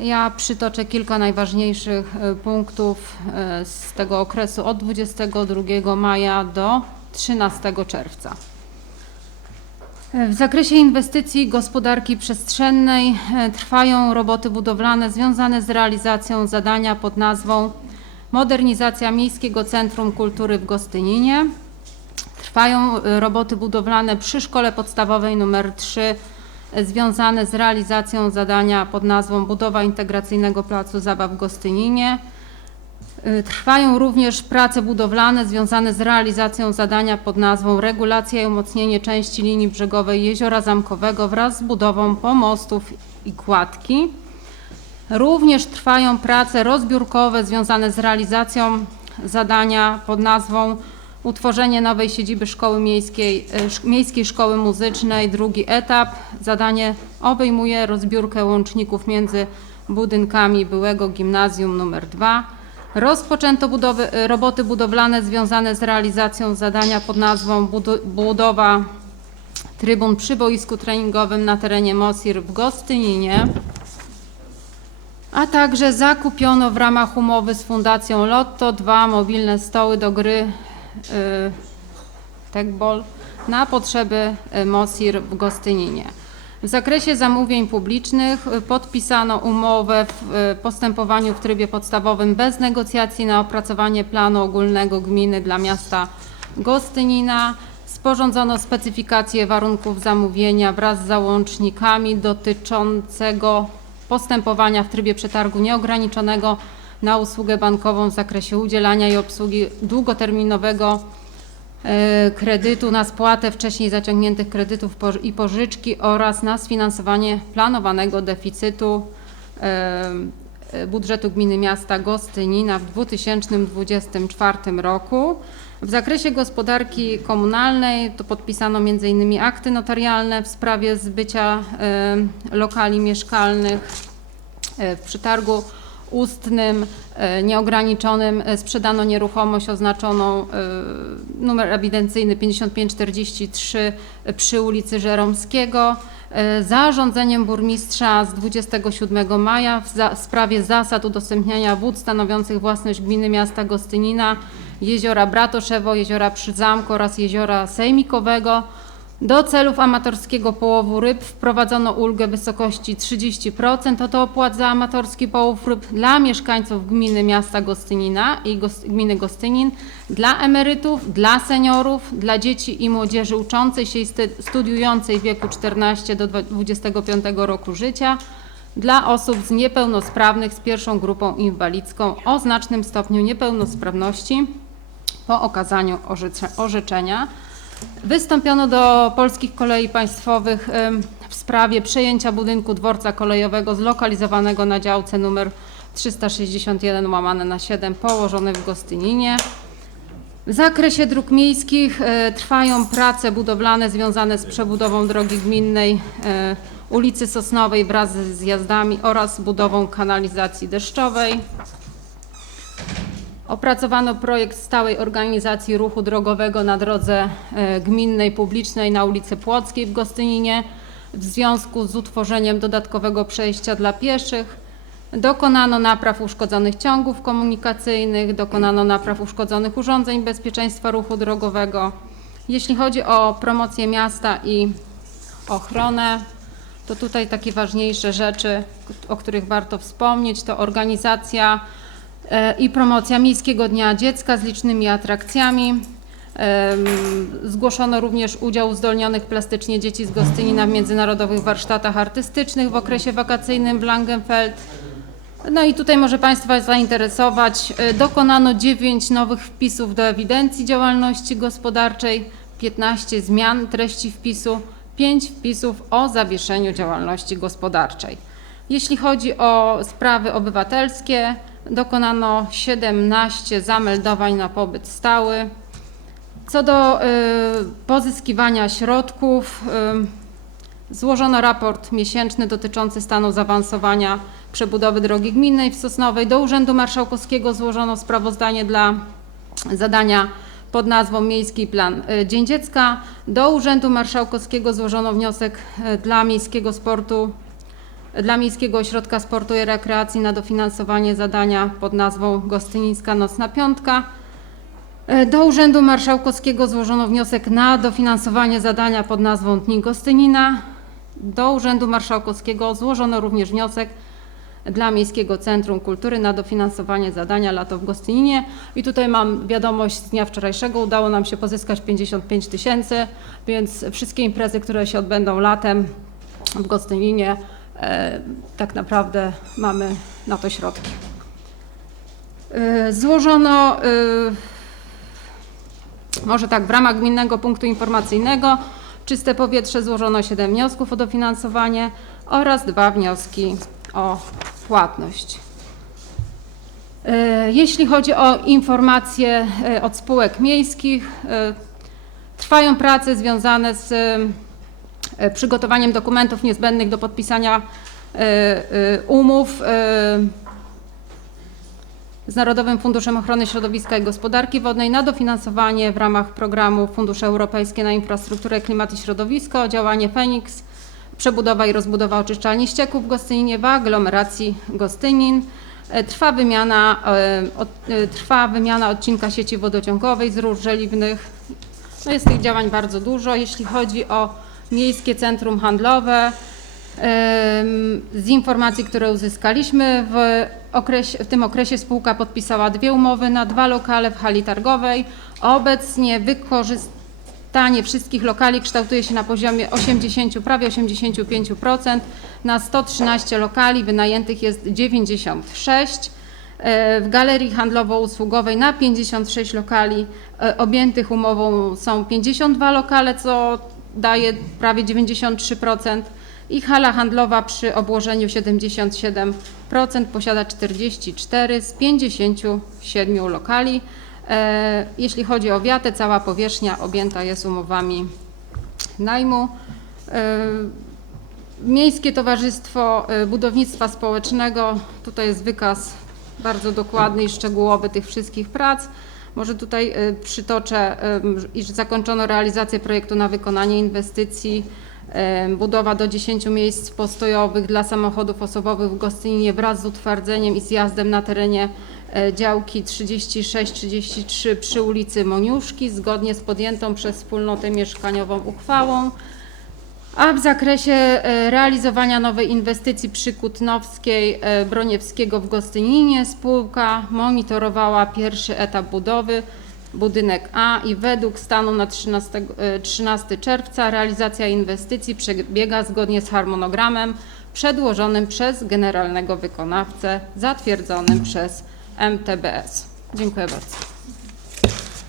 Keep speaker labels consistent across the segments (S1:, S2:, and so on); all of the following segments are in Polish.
S1: Ja przytoczę kilka najważniejszych e, punktów e, z tego okresu od 22 maja do 13 czerwca. E, W zakresie inwestycji gospodarki przestrzennej trwają roboty budowlane związane z realizacją zadania pod nazwą Modernizacja Miejskiego Centrum Kultury w Gostyninie. Trwają roboty budowlane przy Szkole Podstawowej nr 3 e, związane z realizacją zadania pod nazwą Budowa Integracyjnego Placu Zabaw w Gostyninie. Y, Trwają również prace budowlane związane z realizacją zadania pod nazwą Regulacja i umocnienie części linii brzegowej Jeziora Zamkowego wraz z budową pomostów i kładki. Również trwają prace rozbiórkowe związane z realizacją zadania pod nazwą Utworzenie nowej siedziby Szkoły Miejskiej, Sz- Miejskiej Szkoły Muzycznej, drugi etap. Zadanie obejmuje rozbiórkę łączników między budynkami byłego gimnazjum nr 2. Rozpoczęto budowy, y, roboty budowlane związane z realizacją zadania pod nazwą budowa trybun przy boisku treningowym na terenie Mosir w Gostyninie. A także zakupiono w ramach umowy z Fundacją Lotto dwa mobilne stoły do gry y, Techball na potrzeby y, Mosir w Gostyninie. W zakresie zamówień publicznych y, podpisano umowę w postępowaniu w trybie podstawowym bez negocjacji na opracowanie planu ogólnego gminy dla miasta Gostynina. Sporządzono specyfikację warunków zamówienia wraz z załącznikami dotyczącego postępowania w trybie przetargu nieograniczonego na usługę bankową w zakresie udzielania i obsługi długoterminowego e, kredytu na spłatę wcześniej zaciągniętych kredytów i pożyczki oraz na sfinansowanie planowanego deficytu e, e, budżetu gminy miasta Gostynina w 2024 roku. W zakresie gospodarki komunalnej to podpisano m.in. akty notarialne w sprawie zbycia lokali mieszkalnych W przetargu ustnym, e, nieograniczonym e, sprzedano nieruchomość oznaczoną e, numer ewidencyjny 5543 przy ulicy Żeromskiego. Zarządzeniem burmistrza z 27 maja w za- w sprawie zasad udostępniania wód stanowiących własność gminy miasta Gostynina, jeziora Bratoszewo, jeziora Przyzamko oraz jeziora Sejmikowego do celów amatorskiego połowu ryb wprowadzono ulgę wysokości 30% od opłat za amatorski połów ryb dla mieszkańców gminy miasta Gostynina i gminy Gostynin, dla emerytów, dla seniorów, dla dzieci i młodzieży uczącej się i studiującej w wieku 14 do 25 roku życia, dla osób z niepełnosprawnych z pierwszą grupą inwalidzką o znacznym stopniu niepełnosprawności po okazaniu orzecze- orzeczenia. Wystąpiono do Polskich Kolei Państwowych w sprawie przejęcia budynku dworca kolejowego zlokalizowanego na działce numer 361 łamane na 7 położony w Gostyninie. W zakresie dróg miejskich e, trwają prace budowlane związane z przebudową drogi gminnej e, ulicy Sosnowej wraz z zjazdami oraz budową kanalizacji deszczowej. Opracowano projekt stałej organizacji ruchu drogowego na drodze e, gminnej publicznej na ulicy Płockiej w Gostyninie w związku z utworzeniem dodatkowego przejścia dla pieszych. Dokonano napraw uszkodzonych ciągów komunikacyjnych, dokonano napraw uszkodzonych urządzeń bezpieczeństwa ruchu drogowego. Jeśli chodzi o promocję miasta i ochronę, to tutaj takie ważniejsze rzeczy, o których warto wspomnieć, to organizacja i promocja Miejskiego Dnia Dziecka z licznymi atrakcjami. Zgłoszono również udział uzdolnionych plastycznie dzieci z Gostynina w międzynarodowych warsztatach artystycznych w okresie wakacyjnym w Langenfeld. No i tutaj może Państwa zainteresować. e, Dokonano 9 nowych wpisów do ewidencji działalności gospodarczej, 15 zmian treści wpisu, 5 wpisów o zawieszeniu działalności gospodarczej. Jeśli chodzi o sprawy obywatelskie, dokonano 17 zameldowań na pobyt stały. Co do y, pozyskiwania środków, y, złożono raport miesięczny dotyczący stanu zaawansowania przebudowy drogi gminnej w Sosnowej. Do Urzędu Marszałkowskiego złożono sprawozdanie dla zadania pod nazwą Miejski Plan y, Dzień Dziecka. Do Urzędu Marszałkowskiego złożono wniosek y, dla Miejskiego Sportu dla Miejskiego Ośrodka Sportu i Rekreacji na dofinansowanie zadania pod nazwą Gostynińska Nocna Piątka. E, Do Urzędu Marszałkowskiego złożono wniosek na dofinansowanie zadania pod nazwą Dni Gostynina. Do Urzędu Marszałkowskiego złożono również wniosek dla Miejskiego Centrum Kultury na dofinansowanie zadania Lato w Gostyninie. I tutaj mam wiadomość z dnia wczorajszego. Udało nam się pozyskać 55 tysięcy, więc wszystkie imprezy, które się odbędą latem w Gostyninie, tak naprawdę mamy na to środki. E, Złożono, e, może tak, w ramach Gminnego Punktu Informacyjnego Czyste Powietrze złożono 7 wniosków o dofinansowanie oraz dwa wnioski o płatność. E, Jeśli chodzi o informacje e, od spółek miejskich, e, trwają prace związane z e, przygotowaniem dokumentów niezbędnych do podpisania e, e, umów e, z Narodowym Funduszem Ochrony Środowiska i Gospodarki Wodnej na dofinansowanie w ramach programu Fundusze Europejskie na Infrastrukturę, Klimat i Środowisko, działanie Feniks, przebudowa i rozbudowa oczyszczalni ścieków w Gostyninie w aglomeracji Gostynin. E, Trwa wymiana, e, e, trwa wymiana odcinka sieci wodociągowej z rur żeliwnych. No jest tych działań bardzo dużo. Jeśli chodzi o Miejskie Centrum Handlowe, z informacji, które uzyskaliśmy, w, okresie, w tym okresie spółka podpisała dwie umowy na dwa lokale w hali targowej. Obecnie wykorzystanie wszystkich lokali kształtuje się na poziomie 80, prawie 85%. Na 113 lokali wynajętych jest 96. E, W galerii handlowo-usługowej na 56 lokali e, objętych umową są 52 lokale, co daje prawie 93%. I hala handlowa przy obłożeniu 77% posiada 44 z 57 lokali. E, Jeśli chodzi o wiatę, cała powierzchnia objęta jest umowami najmu. E, Miejskie Towarzystwo e, Budownictwa Społecznego, tutaj jest wykaz bardzo dokładny i szczegółowy tych wszystkich prac. Może tutaj e, przytoczę, e, iż zakończono realizację projektu na wykonanie inwestycji, e, budowa do 10 miejsc postojowych dla samochodów osobowych w Gostyninie wraz z utwardzeniem i zjazdem na terenie działki 36-33 przy ulicy Moniuszki zgodnie z podjętą przez wspólnotę mieszkaniową uchwałą. A w zakresie e, realizowania nowej inwestycji przy Kutnowskiej e, Broniewskiego w Gostyninie spółka monitorowała pierwszy etap budowy, budynek A i według stanu na 13, e, 13 czerwca realizacja inwestycji przebiega zgodnie z harmonogramem przedłożonym przez generalnego wykonawcę zatwierdzonym przez MTBS. Dziękuję bardzo.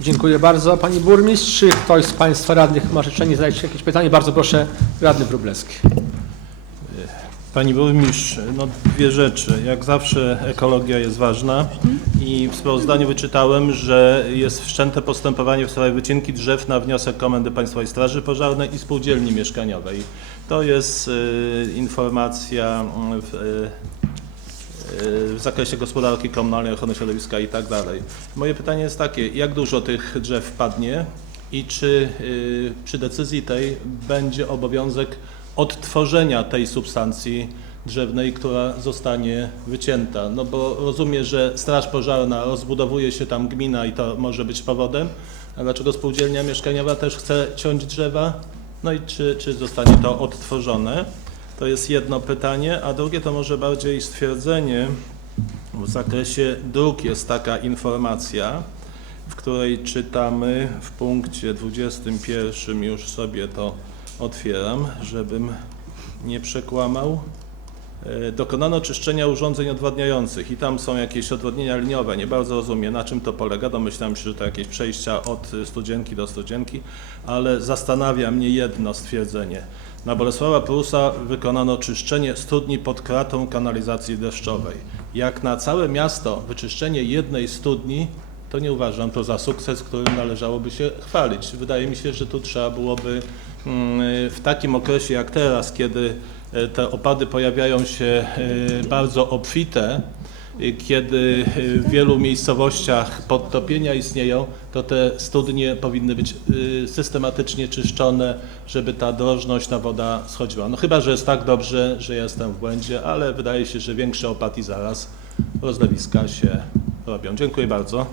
S2: Dziękuję bardzo. Pani burmistrz, czy ktoś z Państwa radnych ma życzenie zadać jakieś pytanie? Bardzo proszę, radny Wróblewski.
S3: Pani burmistrz, no dwie rzeczy. Jak zawsze ekologia jest ważna i w sprawozdaniu wyczytałem, że jest wszczęte postępowanie w sprawie wycinki drzew na wniosek Komendy Państwowej Straży Pożarnej i Spółdzielni Mieszkaniowej. To jest y, informacja w, y, w zakresie gospodarki komunalnej, ochrony środowiska i tak dalej. Moje pytanie jest takie, jak dużo tych drzew padnie i czy y, przy decyzji tej będzie obowiązek odtworzenia tej substancji drzewnej, która zostanie wycięta? No bo rozumiem, że Straż Pożarna rozbudowuje się tam gmina i to może być powodem, a dlaczego spółdzielnia mieszkaniowa też chce ciąć drzewa? No i czy, czy zostanie to odtworzone? To jest jedno pytanie, a drugie to może bardziej stwierdzenie. W zakresie dróg jest taka informacja, w której czytamy w punkcie 21, już sobie to otwieram, żebym nie przekłamał. E, Dokonano czyszczenia urządzeń odwadniających i tam są jakieś odwodnienia liniowe. Nie bardzo rozumiem, na czym to polega. Domyślam się, że to jakieś przejścia od studzienki do studzienki, ale zastanawia mnie jedno stwierdzenie. Na Bolesława Prusa wykonano czyszczenie studni pod kratą kanalizacji deszczowej. Jak na całe miasto wyczyszczenie jednej studni, to nie uważam to za sukces, którym należałoby się chwalić. Wydaje mi się, że tu trzeba byłoby mm, w takim okresie jak teraz, kiedy e, te opady pojawiają się e, bardzo obfite kiedy y, w wielu miejscowościach podtopienia istnieją, to te studnie powinny być y, systematycznie czyszczone, żeby ta drożność na woda schodziła. No chyba, że jest tak dobrze, że jestem w błędzie, ale wydaje się, że większe opady zaraz rozlewiska się robią. Dziękuję bardzo.